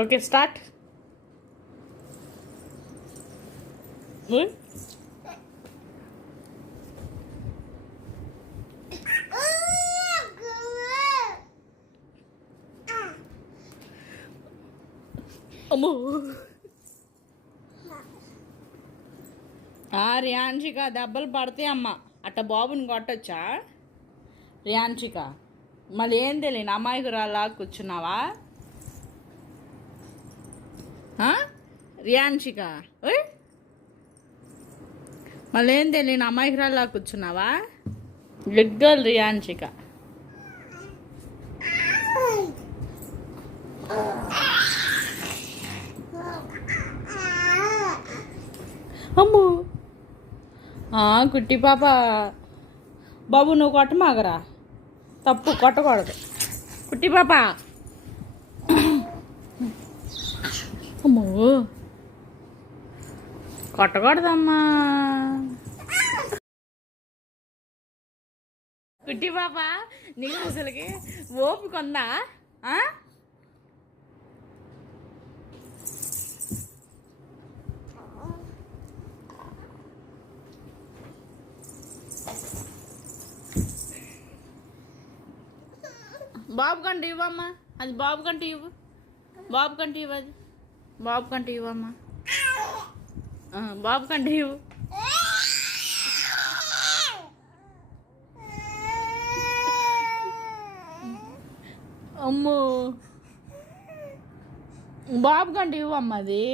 Okay start hmm? అమ్మో. ఆ రియాన్షిక దెబ్బలు పడతాయి అమ్మ. అట్ట బాబుని కొట్టొచ్చా? రియాన్షిక మళ్ళీ ఏం తెలియని అమాయకురాలా కూర్చున్నావా? రియాన్షిక మళ్ళీ ఏం తెలియని అమాయకురాలా కూర్చున్నావా? గుడ్ గర్ల్ రియాన్షిక అమ్మో కుట్టి పాప. బాబు నువ్వు కొట్టమాగరా? తప్పు కొట్టకూడదు. కుట్టి పాప. అమ్మో. కొట్టకూడదమ్మా. కుట్టి పాప నీకు అసలుకి ఓపిక ఉందా? బాబు కంటే ఇవ్వమ్మా. అది బాబు కంటే ఇవ్వు. బాబు కంటే ఇవ్వు బాబు కంటే ఇవ్వమ్మా. బాబు కంటే అమ్మో. బాబు కంటే ఇవ్వమ్మా అది.